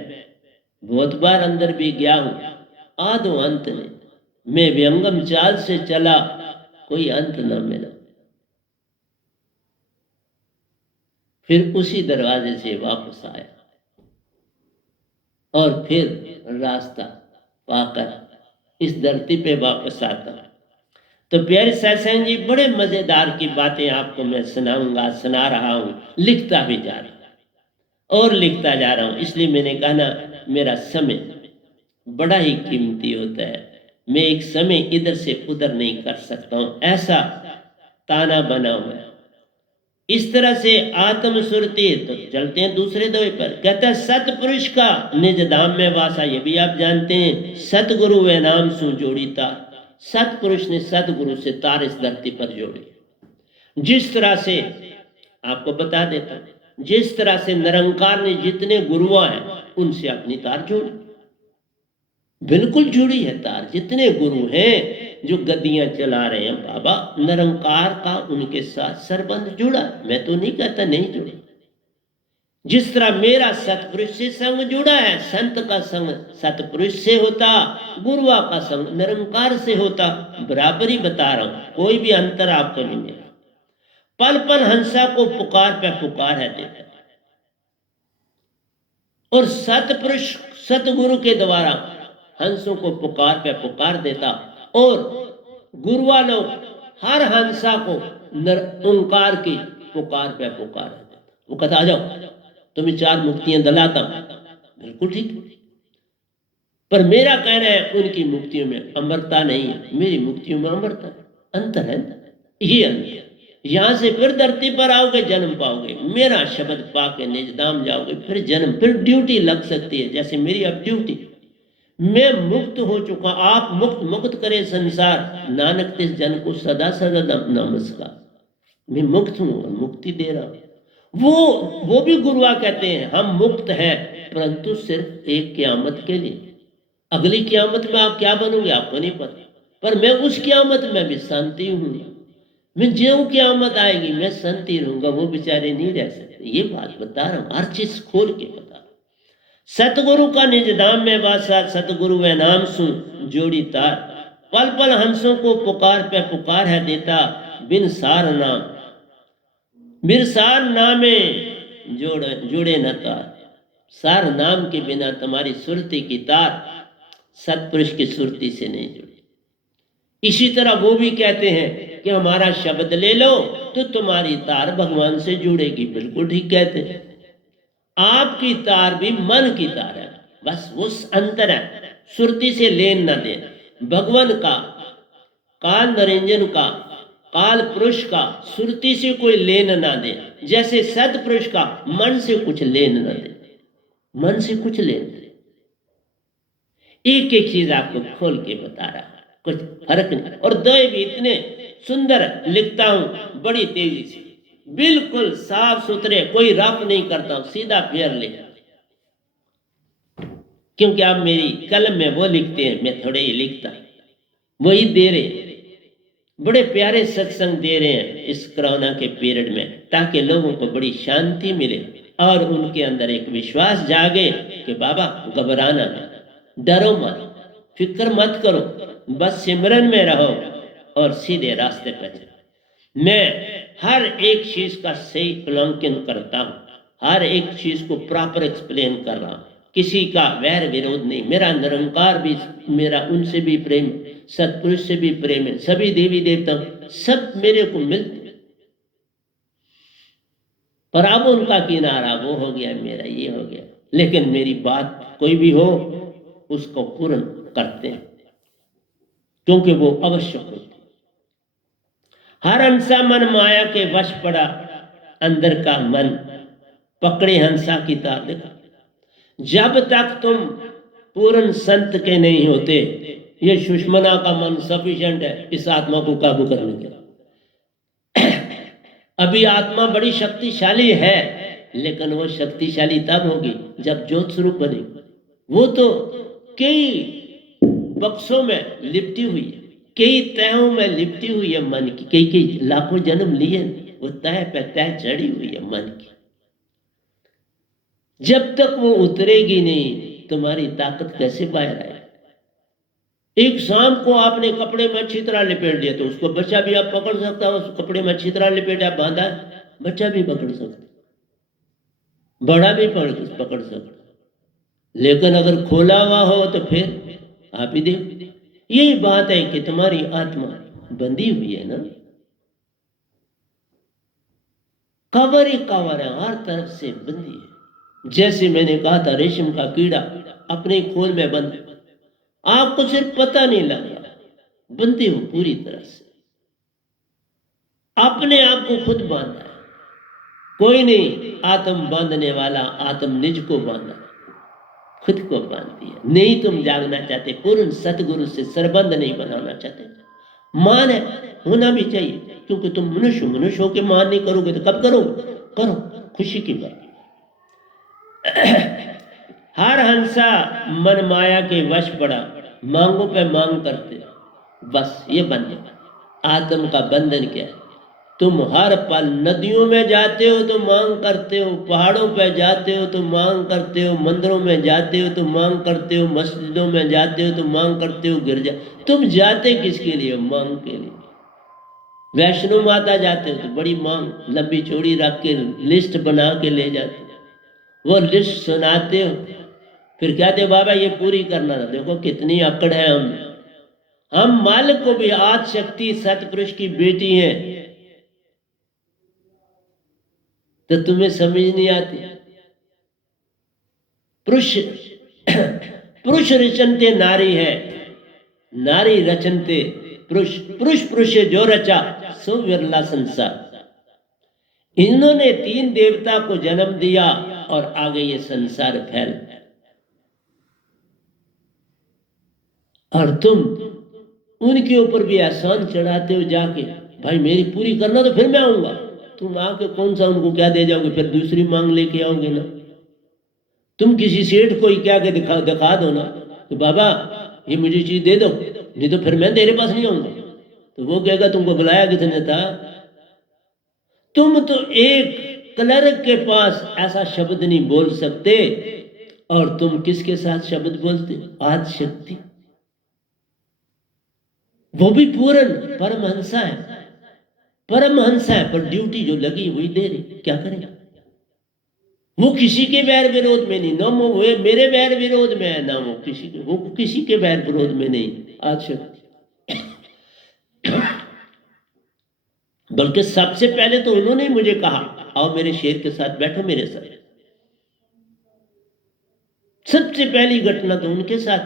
बहुत बार अंदर भी गया हूं, आदो अंत नहीं। मैं व्यंगम चाल से चला, कोई अंत न मिला। फिर उसी दरवाजे से वापस आया और फिर रास्ता पाकर इस धरती पे वापस आता। तो प्यारे सत्संग जी, बड़े मजेदार की बातें आपको मैं सुनाऊंगा, सुना रहा हूं, लिखता भी जा रहा हूं और लिखता जा रहा हूं। इसलिए मैंने कहा ना, मेरा समय बड़ा ही कीमती होता है। मैं एक समय इधर से उधर नहीं कर सकता हूं, ऐसा ताना बना हुआ है। इस तरह से आत्म सुरति। तो चलते हैं दूसरे दोहे पर। कहता है सतपुरुष का निज धाम में वासा, ये भी आप जानते हैं। सतगुरु वे नाम सु जोड़ी तार। सतपुरुष ने सतगुरु से तार इस धरती पर जोड़ी। जिस तरह से आपको बता देता हूं, जिस तरह से निरंकार ने जितने गुरुआ हैं उनसे अपनी तार जोड़ी, बिल्कुल जुड़ी है तार। जितने गुरु हैं जो गद्दियां चला रहे हैं बाबा, निरंकार का उनके साथ सरबंध जुड़ा। मैं तो नहीं कहता नहीं जुड़ा। जिस तरह मेरा सतपुरुष से संग जुड़ा है, संत का संग सतपुरुष से होता, गुरुआ का संग निरंकार से होता, बराबरी बता रहा हूं, कोई भी अंतर आपको नहीं मिला। पल पल हंसा को पुकार पे पुकार है देता, और सतपुरुष सतगुरु के द्वारा हंसों को पुकार पे पुकार देता, और गुरुआ लोग हर हंसा को ओंकार की पुकार पे पुकार देता। वो कहता आ जाओ तुम्हें 4 मुक्तियां दिलाता हूं। बिल्कुल ठीक, पर मेरा कहना है उनकी मुक्तियों में अमरता नहीं है, मेरी मुक्तियों में अमरता है। अंतर है ये अंतर। यहां से फिर धरती पर आओगे, जन्म पाओगे, मेरा शब्द पाके निज धाम जाओगे, फिर जन्म, फिर ड्यूटी लग सकती है। जैसे मेरी अब ड्यूटी, मैं मुक्त हो चुका, आप मुक्त मुक्त करे संसार, नानक तिस जन को सदा सदा नमस्कार। मैं मुक्त हूं और मुक्ति दे रहा हूं। वो भी गुरुआ कहते हैं हम मुक्त हैं, परंतु सिर्फ एक क़यामत के लिए। अगली क़यामत में आप क्या बनोगे आपको नहीं पता, पर मैं उस क़यामत में भी शांति हूं। मैं ज्यों क़यामत आएगी मैं शांति रहूंगा, वो बेचारे नहीं रह सकते। ये बात बता रहा हूं, हर चीज खोल के बता रहा हूं। सतगुरु का निज धाम में वासा, सतगुरु वे नाम सु जोड़ी तार। पल पल हंसों को पुकार पे पुकार है देता, बिन सार नाम बिरसार नामे जोड़े न तार। सार नाम के बिना तुम्हारी सुरती की तार सतपुरुष की सुरती से नहीं जुड़ी। इसी तरह वो भी कहते हैं कि हमारा शब्द ले लो तो तुम्हारी तार भगवान से जुड़ेगी। बिल्कुल ठीक कहते हैं। आपकी तार भी मन की तार है, बस वो अंतर है, सुरती से लेन ना देना। भगवान का, काल निरंजन का, काल पुरुष का सुरती से कोई लेन ना दे, जैसे सतपुरुष का मन से कुछ लेन ना दे, मन से कुछ लेन दे। एक एक चीज आपको खोल के बता रहा, कुछ फर्क नहीं। और दोहे भी इतने सुंदर लिखता हूं बड़ी तेजी से, बिल्कुल साफ सुथरे, कोई रफ नहीं करता हूं, सीधा फेर ले, क्योंकि आप मेरी कलम में वो लिखते हैं, मैं थोड़े ही लिखता, वही दे रहे। बड़े प्यारे सत्संग दे रहे हैं इस कोरोना के पीरियड में, ताकि लोगों को बड़ी शांति मिले और उनके अंदर एक विश्वास जागे कि बाबा घबराना मत, डरो मत, फिक्र मत करो, बस सिमरन में रहो और सीधे रास्ते पर चलो। मैं हर एक चीज का सही उल्लंघन करता हूं, हर एक चीज को प्रॉपर एक्सप्लेन कर रहा हूं, किसी का वैर विरोध नहीं। मेरा निरंकार भी, मेरा उनसे भी प्रेम, सतपुरुष से भी प्रेम है, सभी देवी देवता सब मेरे को मिलते, पर अब उनका किनारा वो हो गया, मेरा ये हो गया। लेकिन मेरी बात कोई भी हो उसको पूर्ण करते हैं, क्योंकि वो आवश्यक होती। हर हंसा मन माया के वश पड़ा, अंदर का मन पकड़े हंसा की तार। देखा, जब तक तुम पूर्ण संत के नहीं होते, ये सुषमना का मन सफिशिएंट है इस आत्मा को काबू करने के। अभी आत्मा बड़ी शक्तिशाली है, लेकिन वो शक्तिशाली तब होगी जब ज्योत स्वरूप बनेगी। वो तो कई बक्सों में लिपटी हुई है, कई तहों में लिपटी हुई है मन की, कई कई लाखों जन्म लिए, वो तह पे तह चढ़ी हुई है मन की। जब तक वो उतरेगी नहीं, तुम्हारी ताकत कैसे बाहर आए। एक सांप को आपने कपड़े में अच्छी तरह लपेट दिया तो उसको बच्चा भी आप पकड़ सकता हो, उस कपड़े में अच्छी तरह लपेटा बांधा, बच्चा भी पकड़ सकता। बड़ा भी पकड़ सकता, लेकिन अगर खोला हुआ हो तो फिर आप ही देखो। यही बात है कि तुम्हारी आत्मा बंधी हुई है ना, कवर ही कवर है, हर तरफ से बंधी है। जैसे मैंने कहा था, रेशम का कीड़ा अपने खोल में बंद, आपको सिर्फ पता नहीं लग रहा, बंधे हो पूरी तरह से, अपने आप को खुद बांधा है। कोई नहीं आत्म बांधने वाला, आत्म निज को बांधा, खुद को बांध दिया। नहीं तुम जागना चाहते, पूर्ण सतगुरु से सरबंध नहीं बनाना चाहते, मान है, होना भी चाहिए, क्योंकि तुम मनुष्य होके मान नहीं करोगे तो कब करोगे? करो, खुशी की बात। हर हंसा मन माया के वश पड़ा, मांगों पे मांग करते, बस ये बंधन, आत्म का बंधन क्या है? तुम हर पल नदियों में जाते हो तो मांग करते हो, पहाड़ों पे जाते हो तो मांग करते हो, मंदिरों में जाते हो तो मांग करते हो, मस्जिदों में जाते हो तो मांग करते हो, गिरजा, तुम जाते किसके लिए? मांग के लिए। वैष्णो माता जाते हो तो बड़ी मांग, लंबी चौड़ी रख के लिस्ट बना के ले जाते हो, वो लिस्ट सुनाते हो, फिर कहते हो बाबा ये पूरी करना था। देखो कितनी अकड़ है हम मालिक को भी आद शक्ति सतपुरुष की बेटी हैं, तो तुम्हें समझ नहीं आती। पुरुष पुरुष रचनते नारी है, नारी रचनते पुरुष, पुरुष पुरुष जो रचा सो विरला संसार। इन्होंने तीन देवता को जन्म दिया और आगे ये संसार फैल, और तुम उनके ऊपर भी एहसान चढ़ाते हो जाके, भाई मेरी पूरी करना तो फिर मैं आऊंगा। तुम आके कौन सा उनको क्या दे जाओगे? फिर दूसरी मांग लेके आओगे ना। तुम किसी सेठ को ही क्या के दिखा दो ना कि बाबा ये मुझे चीज दे दो, नहीं तो फिर मैं तेरे पास नहीं आऊंगा। तो वो कहेगा तुमको बुलाया किसने था? तुम तो एक क्लर्क के पास ऐसा शब्द नहीं बोल सकते, और तुम किसके साथ शब्द बोलते? आज शक्ति, वो भी पूर्ण परमहंसा है, परमहंसा है, पर ड्यूटी जो लगी वही दे रही, क्या करेगा? वो किसी के बैर विरोध में नहीं, ना वो मेरे बैर विरोध में है, ना वो किसी के बैर विरोध में नहीं। आज शक्ति, बल्कि सबसे पहले तो उन्होंने मुझे कहा आओ मेरे शेर के साथ बैठो मेरे साथ। सबसे पहली घटना तो उनके साथ,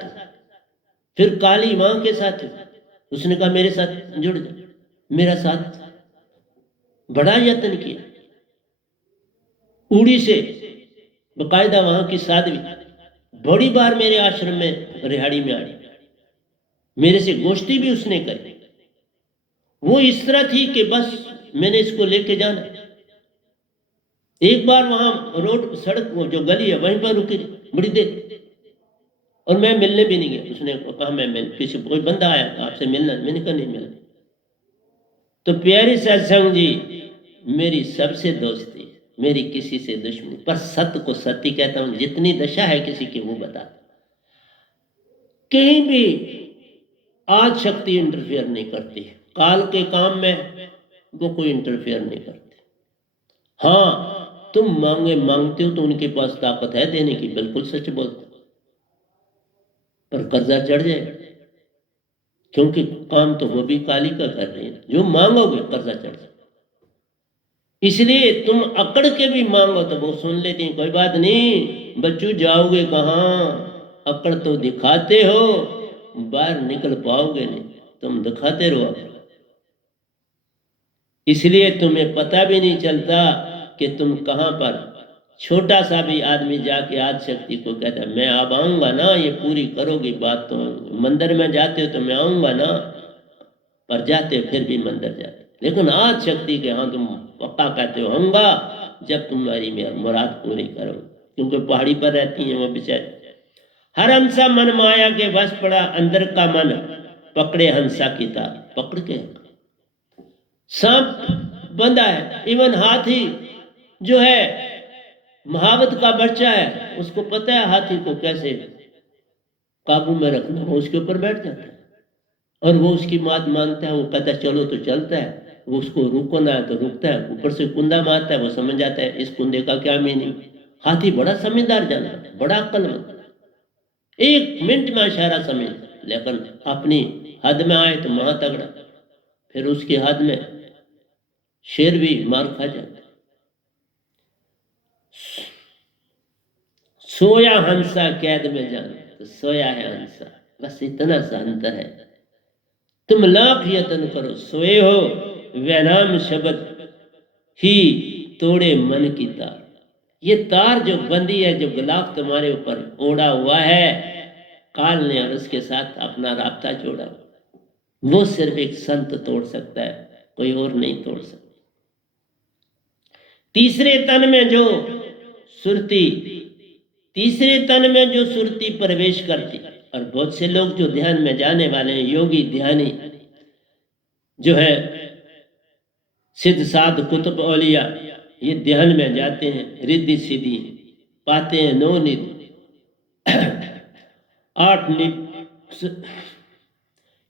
फिर काली मां के साथ, उसने कहा मेरे साथ जुड़ जा, मेरा साथ, बड़ा यत्न किया। उड़ी से बकायदा वहां की साध्वी बड़ी बार मेरे आश्रम में रिहाड़ी में आई, मेरे से गोष्ठी भी उसने करी। वो इस तरह थी कि बस मैंने इसको लेके जाना। एक बार वहां रोड सड़क वो जो गली है वहीं पर रुकी बड़ी देर, और मैं मिलने भी नहीं गया। उसने कहा मैं मिल, किसी कोई बंदा आया आपसे मिलना, मैंने कहा नहीं मिलना। तो प्यारी सत्संग जी, मेरी सबसे दोस्ती, मेरी किसी से दुश्मनी, पर सत्य को सत्य कहता हूं, जितनी दशा है किसी की वो बता, कहीं भी आज शक्ति इंटरफेयर नहीं करती, काल के काम में वो कोई इंटरफेयर नहीं करती। हाँ तुम मांगते हो तो उनके पास ताकत है देने की, बिल्कुल सच बोलते, पर कर्जा चढ़ जाएगा, क्योंकि काम तो वो भी काली का कर रही है। जो मांगोगे कर्जा चढ़ जाएगा, इसलिए तुम अकड़ के भी मांगो तो वो सुन लेती हैं, कोई बात नहीं बच्चू जाओगे कहाँ, अकड़ तो दिखाते हो, बाहर निकल पाओगे नहीं, तुम दिखाते रहो। इसलिए तुम्हें पता भी नहीं चलता कि तुम कहाँ पर, छोटा सा भी आदमी जाके आज शक्ति को कहता है मैं अब आऊंगा ना, ये पूरी करोगी बात तो, मंदिर में जाते हो तो मैं आऊंगा ना, पर जाते हो फिर भी मंदिर जाते, लेकिन आज शक्ति के हाँ तुम पक्का कहते हो आऊंगा जब तुम्हारी मुराद पूरी करो, क्योंकि पहाड़ी पर रहती है वो बेचारी। हर हंसा मन माया के वश पड़ा, अंदर का मन पकड़े हंसा की तार, पकड़ के सांप बंधा है, इवन हाथी जो है महावत का बच्चा है, उसको पता है हाथी को कैसे काबू में रखना, वो उसके ऊपर बैठ जाता है और वो उसकी बात मानता है, वो कहता है चलो तो चलता है, वो उसको रुको ना है तो रुकता है, ऊपर से कुंदा मारता है, वो समझ जाता है इस कुंदे का क्या मीनिंग, हाथी बड़ा समझदार जानवर, बड़ा अक्लमंद, 1 मिनट में इशारा समझ, लेकिन अपनी हद में आए तो महा तगड़ा, फिर उसकी हद में शेर भी मार खा जाता। सोया हंसा कैद में जान, तो सोया है हंसा, बस इतना सा अंतर है। तुम लाख यत्न करो, सोए हो वैनाम शब्द ही तोड़े मन की तार। ये तार जो बंदी है, जो गुलाब तुम्हारे ऊपर ओढ़ा हुआ है, काल ने और उसके साथ अपना राब्ता जोड़ा, वो सिर्फ एक संत तोड़ सकता है, कोई और नहीं तोड़ सकता। तीसरे तन में जो सुरती प्रवेश करती, और बहुत से लोग जो ध्यान में जाने वाले हैं, योगी ध्यानी जो है, सिद्ध साध कुतुब औलिया, ये ध्यान में जाते हैं, रिद्धि सिद्धि पाते हैं, 9 निधि 8 निधि,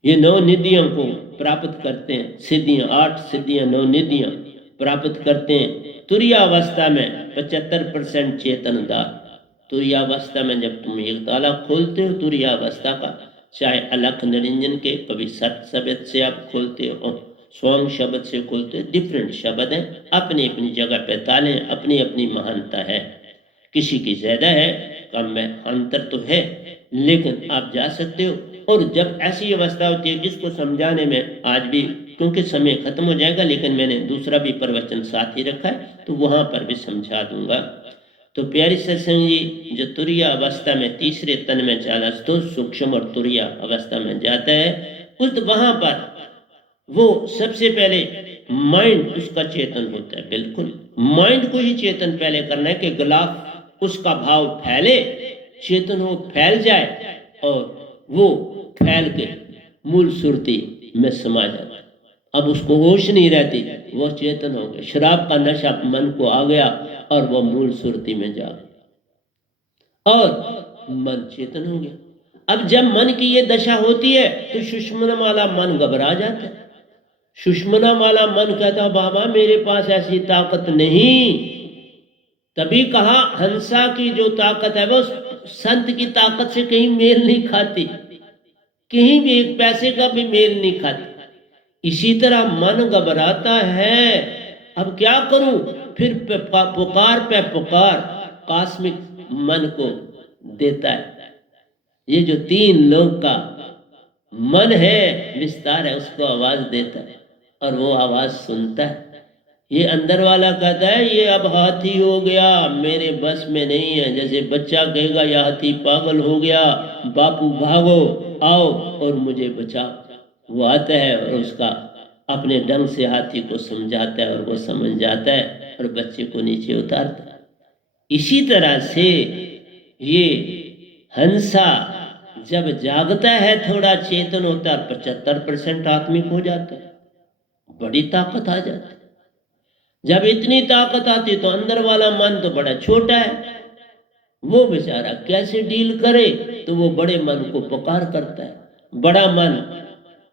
ये 9 निधियों को प्राप्त करते हैं, सिद्धियां 8 सिद्धियां 9 निधियां प्राप्त करते हैं। तुरीयावस्था में 75% चेतनदार। तुरीयावस्था में जब तुम एक ताला खोलते हो तुरीयावस्था का, चाहे अलख निरंजन के, कभी सत शब्द से आप खोलते हो, स्वयं शब्द से खोलते हो, डिफरेंट शब्द हैं, अपनी अपनी जगह पे ताले, अपनी अपनी महानता है, किसी की ज्यादा है कम में, अंतर तो है, लेकिन आप जा सकते हो। और जब ऐसी अवस्था होती है, इसको समझाने में आज भी, क्योंकि समय खत्म हो जाएगा, लेकिन मैंने दूसरा भी प्रवचन साथ ही रखा है, तो वहां पर भी समझा दूंगा। तो प्यारी सत्संग जी, जो तुरीय अवस्था में तीसरे तन में चाला तो सूक्ष्म और तुरीय अवस्था में जाता है, उस वहां पर वो सबसे पहले माइंड उसका चेतन होता है। बिल्कुल माइंड को ही चेतन पहले करना है कि गुलाब उसका भाव फैले, चेतन हो, फैल जाए, और वो फैल के मूल सुरती में समा जाए। अब उसको होश नहीं रहती, वो चेतन हो गया, शराब का नशा मन को आ गया और वो मूल सुरती में जा गया और मन चेतन हो गया। अब जब मन की ये दशा होती है तो सुषुम्ना वाला मन घबरा जाता है। सुषुम्ना वाला मन कहता, बाबा मेरे पास ऐसी ताकत नहीं। तभी कहा हंसा की जो ताकत है वो संत की ताकत से कहीं मेल नहीं खाती, कहीं भी एक पैसे का भी मेल नहीं खाती। इसी तरह मन घबराता है, अब क्या करूं, फिर पुकार पे पुकार कॉस्मिक मन को देता है। ये जो 3 लोग का मन है, विस्तार है, उसको आवाज देता है और वो आवाज सुनता है। ये अंदर वाला कहता है ये अब हाथी हो गया, मेरे बस में नहीं है। जैसे बच्चा कहेगा यह हाथी पागल हो गया, बापू भागो आओ और मुझे बचाओ। वो आता है और उसका अपने ढंग से हाथी को समझाता है और वो समझ जाता है और बच्चे को नीचे उतारता है। इसी तरह से ये हंसा जब जागता है, थोड़ा चेतन होता है, 75% आत्मिक हो जाता है, बड़ी ताकत आ जाती है। जब इतनी ताकत आती तो अंदर वाला मन तो बड़ा छोटा है, वो बेचारा कैसे डील करे, तो वो बड़े मन को पुकार करता है। बड़ा मन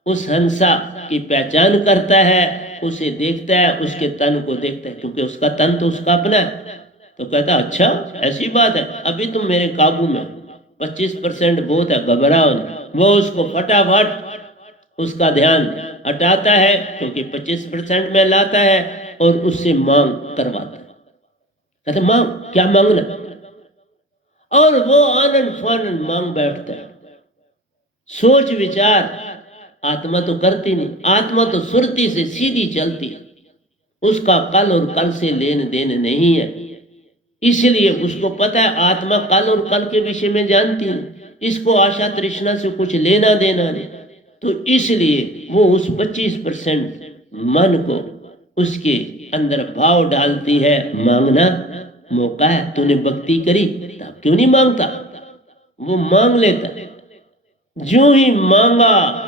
उस हंसा की पहचान करता है, उसे देखता है, उसके तन को देखता है, क्योंकि उसका तन तो उसका अपना है। तो कहता अच्छा ऐसी बात है, अभी तुम मेरे काबू में, 25% बहुत है, घबराओ नहीं। वो उसको फटाफट उसका ध्यान हटाता है, क्योंकि 25% में लाता है और उससे मांग करवाता है। कहते मांग, क्या मांगना, और वो आनंद फानंद मांग बैठता है। सोच विचार आत्मा तो करती नहीं, आत्मा तो सुरती से सीधी चलती है, उसका कल और कल से लेन देन नहीं है। इसलिए उसको पता है आत्मा कल और कल के विषय में जानती है, इसको आशा तृष्णा से कुछ लेना देना नहीं। तो इसलिए वो उस 25% मन को उसके अंदर भाव डालती है, मांगना मौका है, तूने भक्ति करी तब क्यों नहीं मांगता, वो मांग लेता। जो ही मांगा